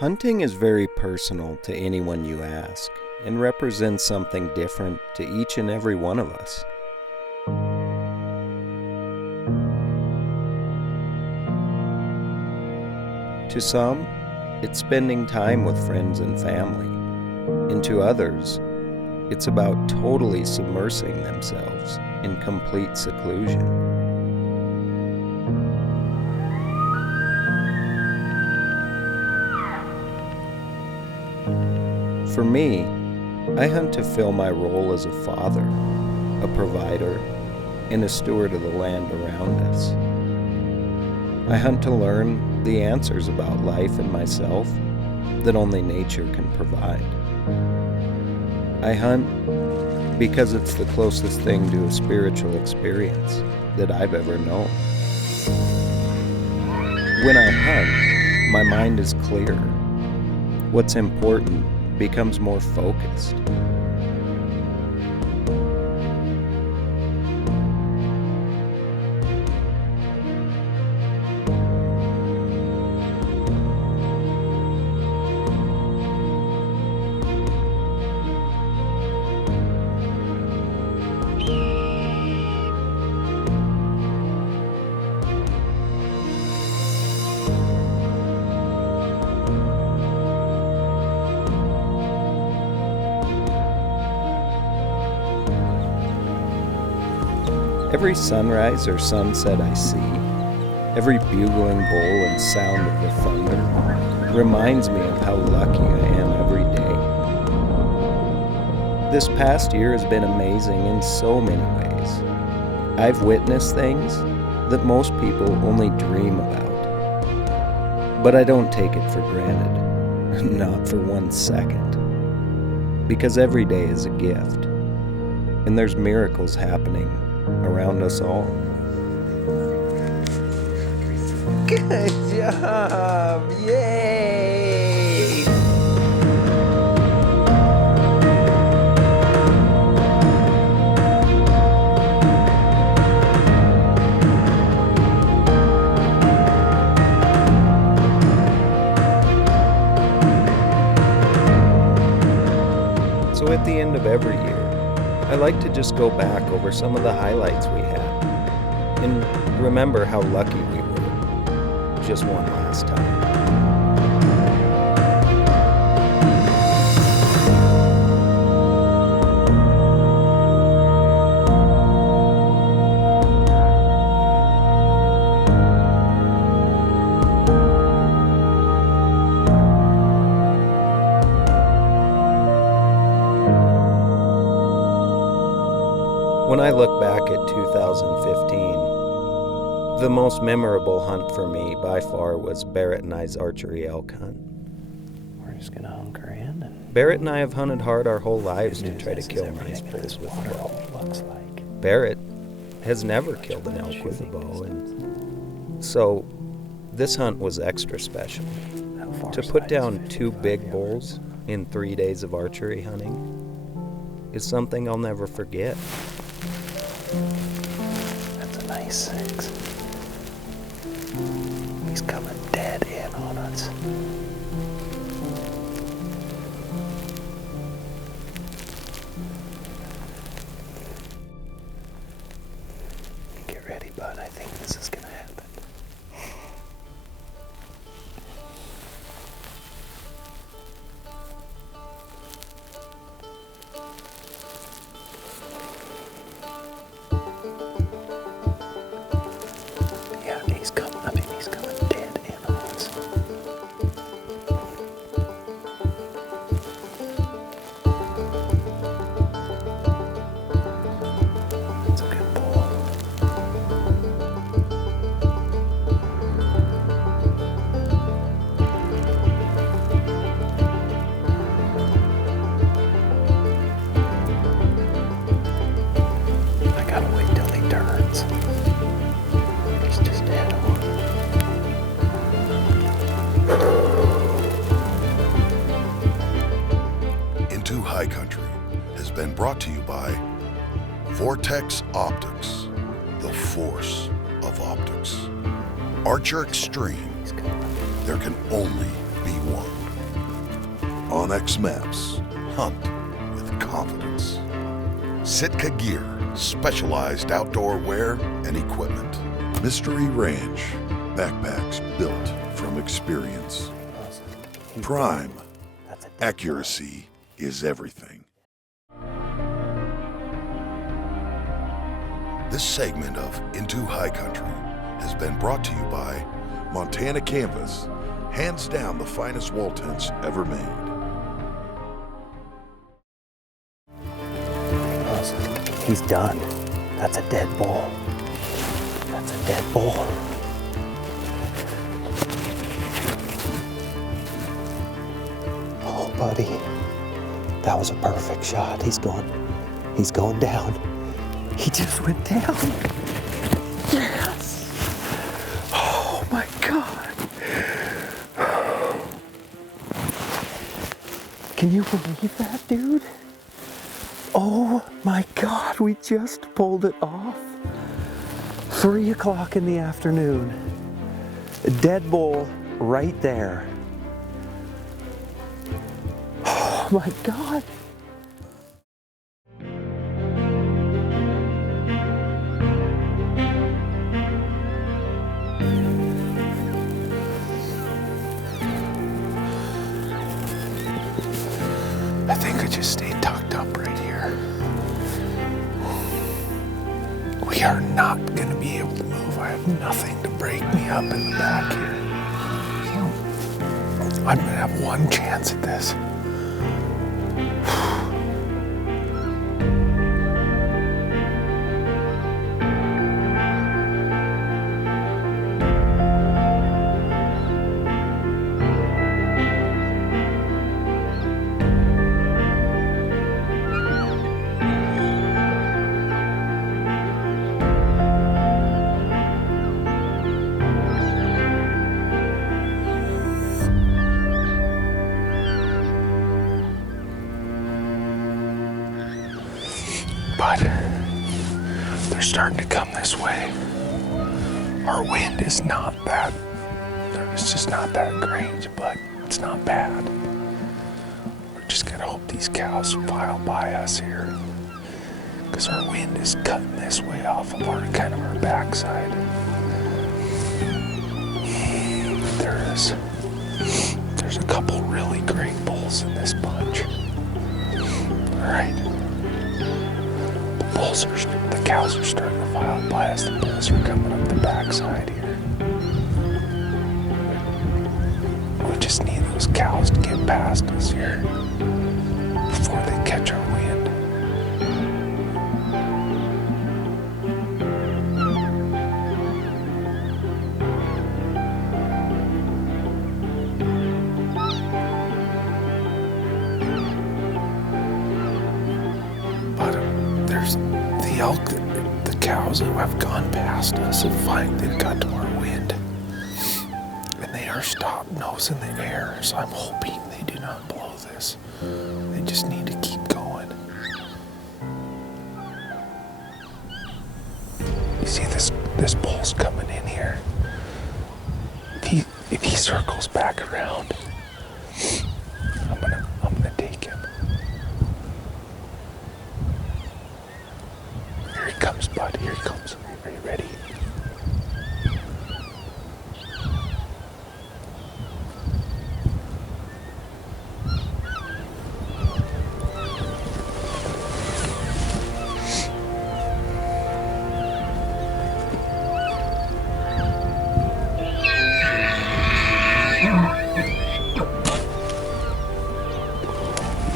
Hunting is very personal to anyone you ask and represents something different to each and every one of us. To some, it's spending time with friends and family, and to others, it's about totally submersing themselves in complete seclusion. For me, I hunt to fill my role as a father, a provider, and a steward of the land around us. I hunt to learn the answers about life and myself that only nature can provide. I hunt because it's the closest thing to a spiritual experience that I've ever known. When I hunt, my mind is clear. What's important becomes more focused. Every sunrise or sunset I see, every bugling bowl and sound of the thunder reminds me of how lucky I am every day. This past year has been amazing in so many ways. I've witnessed things that most people only dream about. But I don't take it for granted, not for 1 second, because every day is a gift, and there's miracles happening around us all. Good job! Yay! So at the end of every year, I like to just go back over some of the highlights we had and remember how lucky we were just one last time. When I look back at 2015, the most memorable hunt for me by far was Barrett and I's archery elk hunt. We're just gonna hunker in and Barrett and I have hunted hard our whole lives to try to kill nice bulls with a bow. looks like. Barrett has never killed an elk with a bow, and so this hunt was extra special. To put down 2 big bulls in 3 days of archery hunting is something I'll never forget. That's a nice 6. He's coming dead in on us. Get ready, bud. I think this is gonna happen. Yeah, he's coming. I mean, he's coming dead in on us. That's a good bull. I gotta wait till he turns. He's just dead on. Into High Country has been brought to you by Vortex Optics, the force of optics. Archer Extreme, there can only be one. Onyx Maps. Hunt with confidence. Sitka Gear, specialized outdoor wear and equipment. Mystery Ranch, backpacks built from experience. Prime, accuracy is everything. This segment of Into High Country has been brought to you by Montana Canvas, hands down the finest wall tents ever made. He's done. That's a dead bull. That's a dead bull. Oh, buddy. That was a perfect shot. He's going down. He just went down. Yes. Oh my God. Can you believe that, dude? Oh my God, we just pulled it off. 3 o'clock in the afternoon. A dead bull right there. Oh my God. I think I just stayed tucked up right here. We are not going to be able to move. I have nothing to break me up in the back here. I'm going to have one chance at this. But they're starting to come this way. Our wind is not that, it's just not that great, but it's not bad. We're just gonna hope these cows file by us here, because our wind is cutting this way off of our kind of our backside. There's a couple really great bulls in this bunch. All right. The cows are starting to file by us. The bulls are coming up the backside here. We just need those cows to get past us here before they catch our wind. The elk, the cows who have gone past us have finally got to our wind, and they are stopped nose in the air, so I'm hoping they do not blow this. They just need to keep going. You see this bull's coming in here. If he circles back around, I'm gonna take him. Here he comes, bud. Here he comes. Are you ready?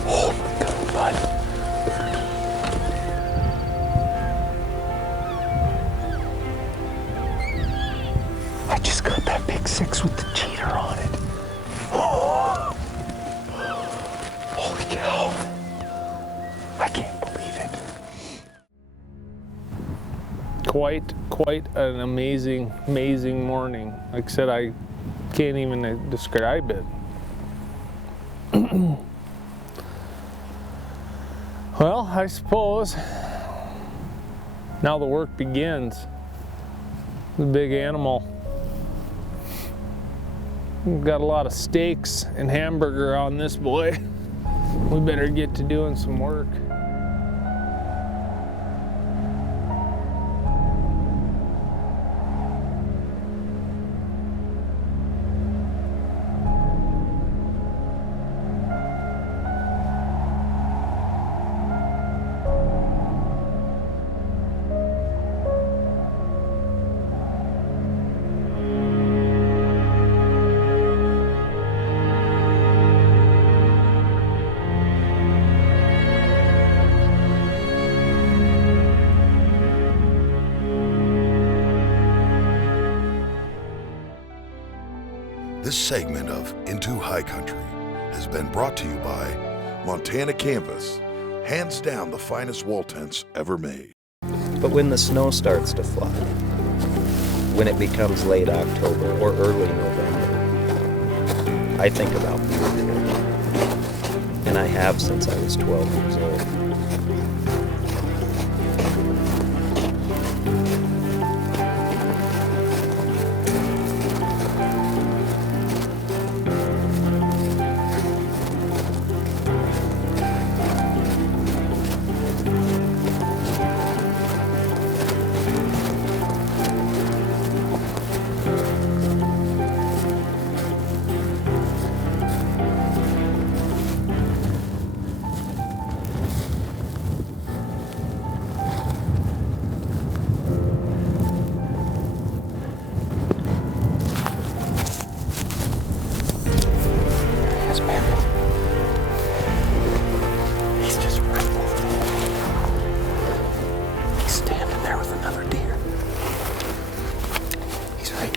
Oh my God, bud. I just got that big 6 with the cheater on it. Oh. Holy cow. I can't believe it. Quite an amazing morning. Like I said, I can't even describe it. Well, I suppose now the work begins. The big animal. We've got a lot of steaks and hamburger on this boy. We better get to doing some work. This segment of Into High Country has been brought to you by Montana Canvas, hands down the finest wall tents ever made. But when the snow starts to fly, when it becomes late October or early November, I think about mule deer. And I have since I was 12 years old.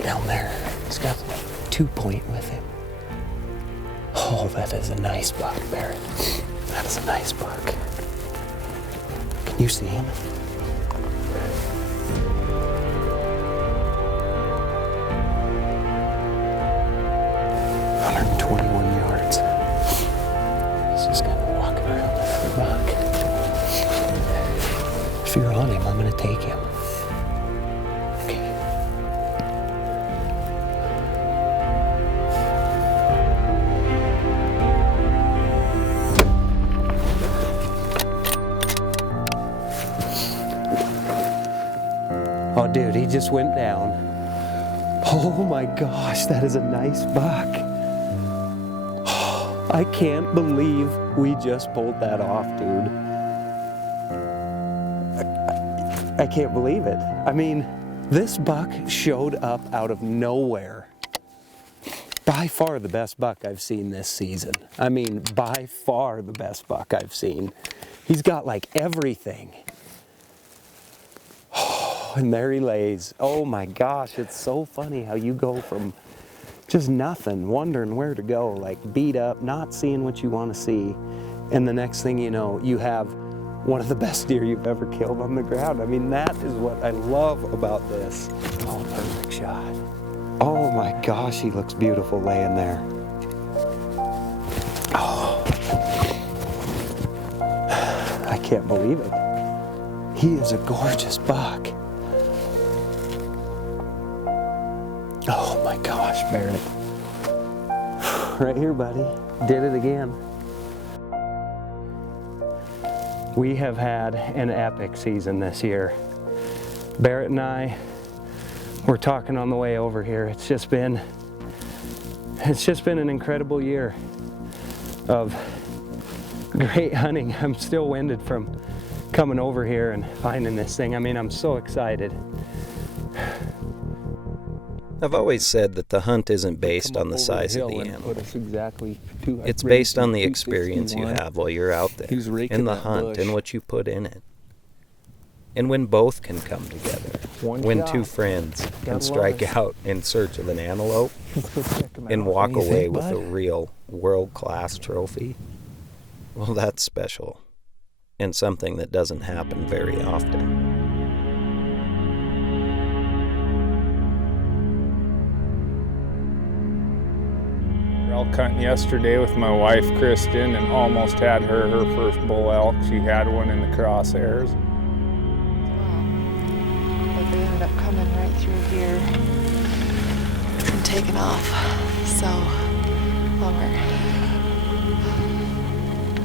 Down there, he's got 2-point with him. Oh, that is a nice buck, Barrett. That is a nice buck. Can you see him? yards. He's just kind of walking around that buck. If you're on him, I'm going to take him. Okay. Oh, dude, he just went down. Oh my gosh, that is a nice buck. Oh, I can't believe we just pulled that off, dude. I can't believe it. I mean, this buck showed up out of nowhere. By far the best buck I've seen this season. I mean, by far the best buck I've seen. He's got like everything. And there he lays. Oh my gosh, it's so funny how you go from just nothing, wondering where to go, like beat up, not seeing what you want to see, and the next thing you know, you have one of the best deer you've ever killed on the ground. I mean, that is what I love about this. Oh, perfect shot. Oh my gosh, he looks beautiful laying there. Oh, I can't believe it. He is a gorgeous buck. Oh my gosh, Barrett. Right here, buddy. Did it again. We have had an epic season this year. Barrett and I were talking on the way over here. It's just been an incredible year of great hunting. I'm still winded from coming over here and finding this thing. I mean, I'm so excited. I've always said that the hunt isn't based on the size of the animal. It's based on the experience you have while you're out there, in the hunt, and what you put in it. And when both can come together, when two friends can strike out in search of an antelope and walk away with a real world-class trophy, well, that's special, and something that doesn't happen very often. Elk hunting yesterday with my wife Kristen and almost had her first bull elk. She had one in the crosshairs. Wow. But they ended up coming right through here. taken off. So, bummer.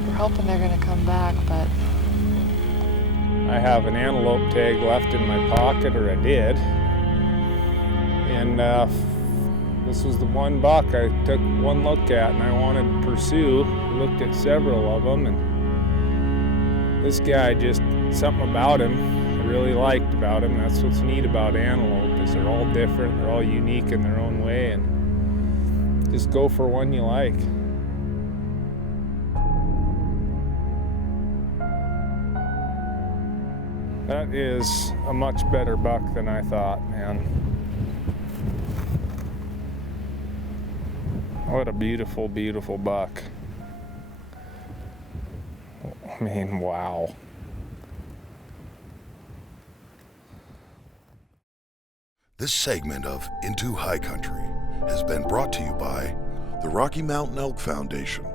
We're hoping they're gonna come back, but I have an antelope tag left in my pocket, or I did. And this was the one buck I took one look at and I wanted to pursue. I looked at several of them, and this guy, just something about him I really liked about him. That's what's neat about antelope, is they're all different, they're all unique in their own way, and just go for one you like. That is a much better buck than I thought, man. What a beautiful, beautiful buck. I mean, wow. This segment of Into High Country has been brought to you by the Rocky Mountain Elk Foundation,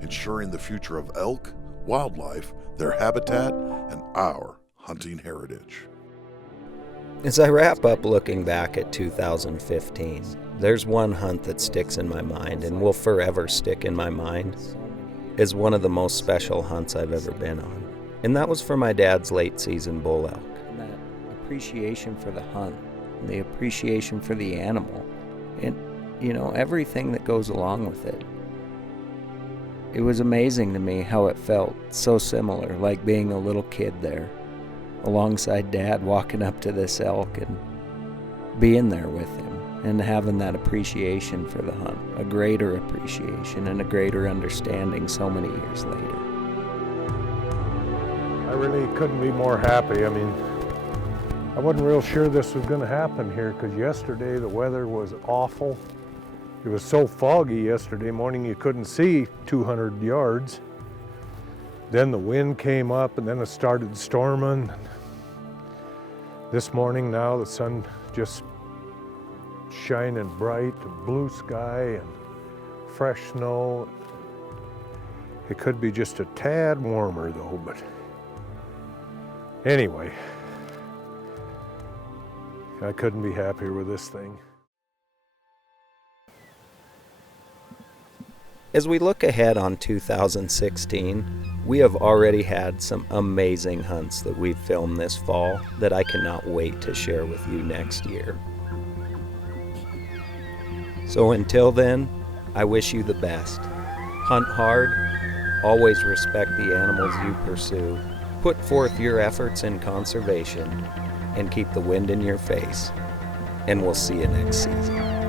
ensuring the future of elk, wildlife, their habitat, and our hunting heritage. As I wrap up looking back at 2015, there's one hunt that sticks in my mind and will forever stick in my mind as one of the most special hunts I've ever been on. And that was for my dad's late season bull elk. And that appreciation for the hunt, the appreciation for the animal, and, you know, everything that goes along with it. It was amazing to me how it felt so similar, like being a little kid there, alongside Dad, walking up to this elk and being there with him and having that appreciation for the hunt, a greater appreciation and a greater understanding so many years later. I really couldn't be more happy. I mean, I wasn't real sure this was going to happen here, because yesterday the weather was awful. It was so foggy yesterday morning you couldn't see 200 yards. Then the wind came up and then it started storming. This morning now the sun just shining bright, blue sky and fresh snow. It could be just a tad warmer though, but anyway, I couldn't be happier with this thing. As we look ahead on 2016, we have already had some amazing hunts that we've filmed this fall that I cannot wait to share with you next year. So until then, I wish you the best. Hunt hard, always respect the animals you pursue, put forth your efforts in conservation, and keep the wind in your face. And we'll see you next season.